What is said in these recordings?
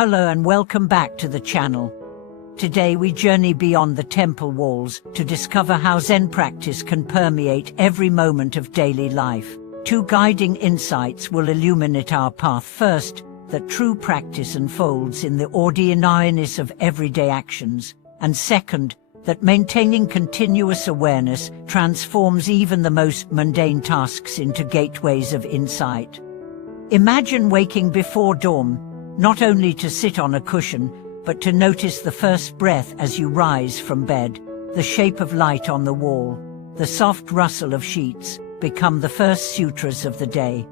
Hello and welcome back to the channel. Today we journey beyond the temple walls to discover how Zen practice can permeate every moment of daily life. Two guiding insights will illuminate our path. First, that true practice unfolds in the ordinariness of everyday actions, and second, that maintaining continuous awareness transforms even the most mundane tasks into gateways of insight. Imagine waking before dawn, not only to sit on a cushion, but to notice the first breath as you rise from bed, the shape of light on the wall, the soft rustle of sheets, become the first sutras of the day.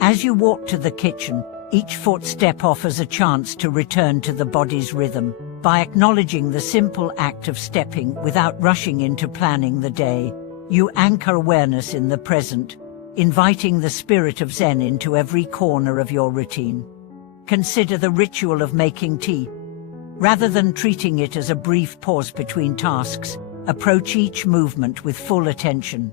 As you walk to the kitchen, each footstep offers a chance to return to the body's rhythm. By acknowledging the simple act of stepping without rushing into planning the day, you anchor awareness in the present, inviting the spirit of Zen into every corner of your routine. Consider the ritual of making tea. Rather than treating it as a brief pause between tasks, approach each movement with full attention.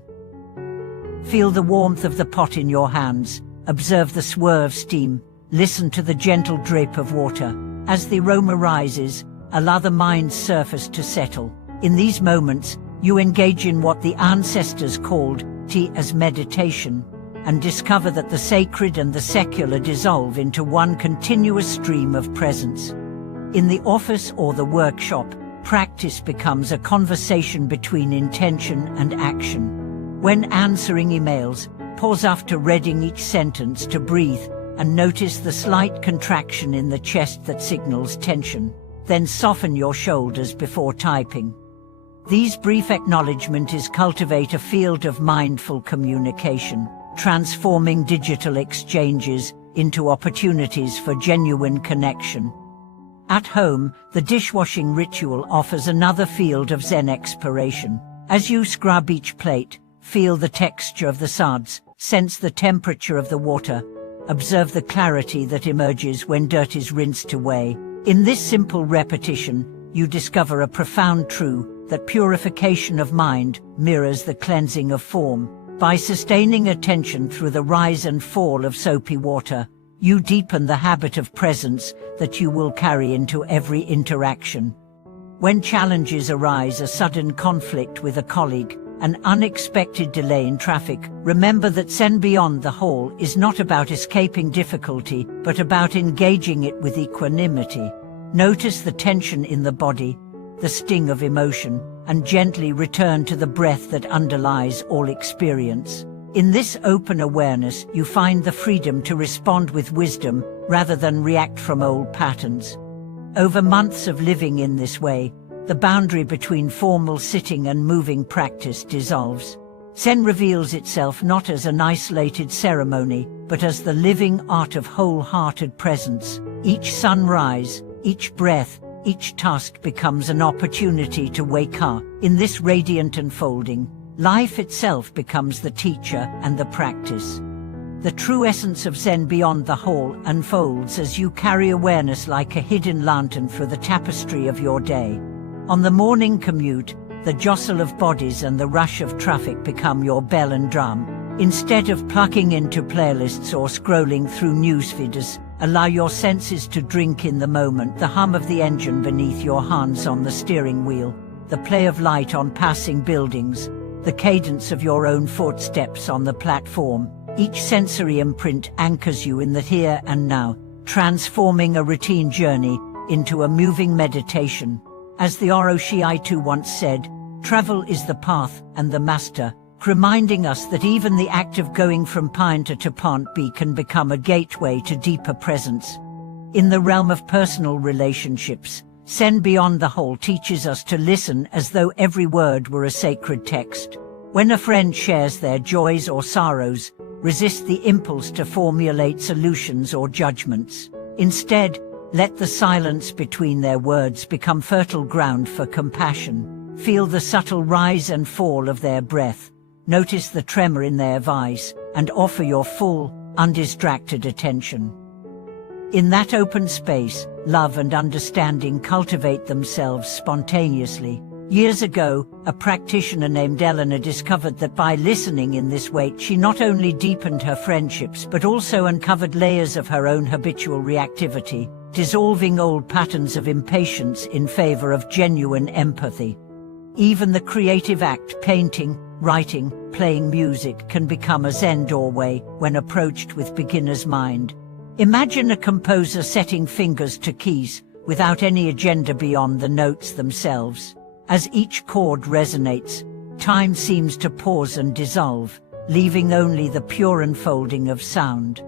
Feel the warmth of the pot in your hands, observe the swirl of steam, listen to the gentle drip of water. As the aroma rises, allow the mind's surface to settle. In these moments, you engage in what the ancestors called tea as meditation, and discover that the sacred and the secular dissolve into one continuous stream of presence. In the office or the workshop, practice becomes a conversation between intention and action. When answering emails, pause after reading each sentence to breathe and notice the slight contraction in the chest that signals tension. Then soften your shoulders before typing. These brief acknowledgements cultivate a field of mindful communication, transforming digital exchanges into opportunities for genuine connection. At home, the dishwashing ritual offers another field of Zen exploration. As you scrub each plate, feel the texture of the suds, sense the temperature of the water, observe the clarity that emerges when dirt is rinsed away. In this simple repetition, you discover a profound truth that purification of mind mirrors the cleansing of form. By sustaining attention through the rise and fall of soapy water, you deepen the habit of presence that you will carry into every interaction. When challenges arise, a sudden conflict with a colleague, an unexpected delay in traffic, remember that Zen beyond the hall is not about escaping difficulty, but about engaging it with equanimity. Notice the tension in the body, the sting of emotion, and gently return to the breath that underlies all experience. In this open awareness, you find the freedom to respond with wisdom rather than react from old patterns. Over months of living in this way, the boundary between formal sitting and moving practice dissolves. Zen reveals itself not as an isolated ceremony, but as the living art of wholehearted presence. Each sunrise, each breath, each task becomes an opportunity to wake up. In this radiant unfolding, life itself becomes the teacher and the practice. The true essence of Zen beyond the hall unfolds as you carry awareness like a hidden lantern through the tapestry of your day. On the morning commute, the jostle of bodies and the rush of traffic become your bell and drum. Instead of plugging into playlists or scrolling through newsfeeds, allow your senses to drink in the moment, the hum of the engine beneath your hands on the steering wheel, the play of light on passing buildings, the cadence of your own footsteps on the platform. Each sensory imprint anchors you in the here and now, transforming a routine journey into a moving meditation. As the Oroshiitu once said, travel is the path and the master, reminding us that even the act of going from point A to point B can become a gateway to deeper presence. In the realm of personal relationships, Zen beyond the hall teaches us to listen as though every word were a sacred text. When a friend shares their joys or sorrows, resist the impulse to formulate solutions or judgments. Instead, let the silence between their words become fertile ground for compassion. Feel the subtle rise and fall of their breath. Notice the tremor in their voice, and offer your full, undistracted attention. In that open space, love and understanding cultivate themselves spontaneously. Years ago, a practitioner named Eleanor discovered that by listening in this way, she not only deepened her friendships but also uncovered layers of her own habitual reactivity. dissolving old patterns of impatience in favor of genuine empathy. Even the creative act, painting, writing, playing music, can become a Zen doorway when approached with beginner's mind. Imagine a composer setting fingers to keys without any agenda beyond the notes themselves. As each chord resonates, time seems to pause and dissolve, leaving only the pure unfolding of sound.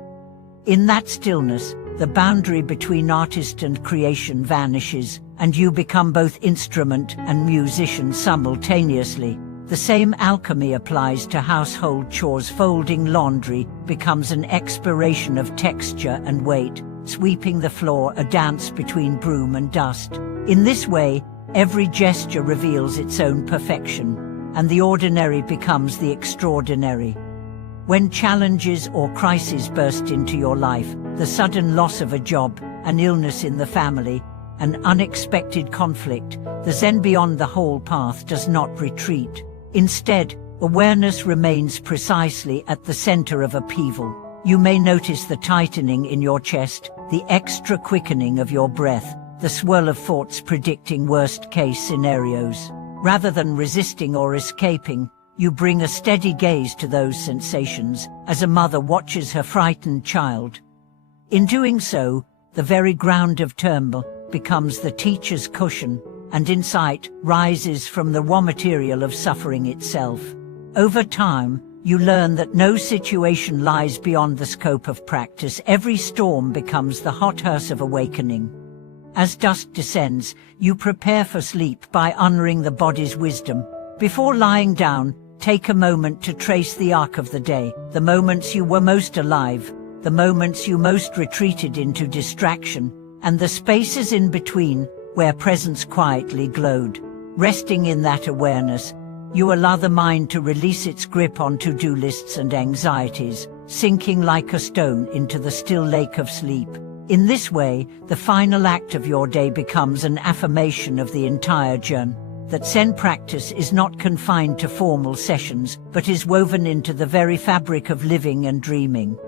In that stillness, the boundary between artist and creation vanishes, and you become both instrument and musician simultaneously. The same alchemy applies to household chores. Folding laundry becomes an exploration of texture and weight, sweeping the floor a dance between broom and dust. In this way, every gesture reveals its own perfection, and the ordinary becomes the extraordinary. When challenges or crises burst into your life, the sudden loss of a job, an illness in the family, an unexpected conflict, the Zen beyond the whole path does not retreat. Instead, awareness remains precisely at the center of upheaval. You may notice the tightening in your chest, the extra quickening of your breath, the swirl of thoughts predicting worst-case scenarios. Rather than resisting or escaping, you bring a steady gaze to those sensations, as a mother watches her frightened child. In doing so, the very ground of turmoil becomes the teacher's cushion, and insight rises from the raw material of suffering itself. Over time, you learn that no situation lies beyond the scope of practice. Every storm becomes the hothouse of awakening. As dusk descends, you prepare for sleep by honoring the body's wisdom. Before lying down, take a moment to trace the arc of the day, the moments you were most alive, the moments you most retreated into distraction, and the spaces in between where presence quietly glowed. Resting in that awareness, you allow the mind to release its grip on to-do lists and anxieties, sinking like a stone into the still lake of sleep. In this way, the final act of your day becomes an affirmation of the entire journey, that Zen practice is not confined to formal sessions, but is woven into the very fabric of living and dreaming.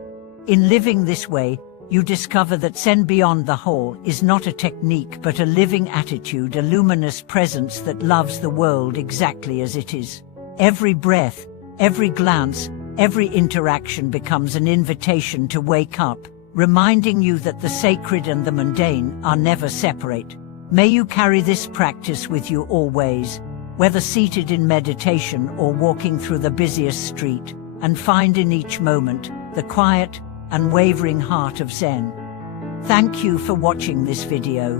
In living this way, you discover that Zen beyond the whole is not a technique but a living attitude, a luminous presence that loves the world exactly as it is. Every breath, every glance, every interaction becomes an invitation to wake up, reminding you that the sacred and the mundane are never separate. May you carry this practice with you always, whether seated in meditation or walking through the busiest street, and find in each moment the quiet, unwavering heart of Zen. Thank you for watching this video.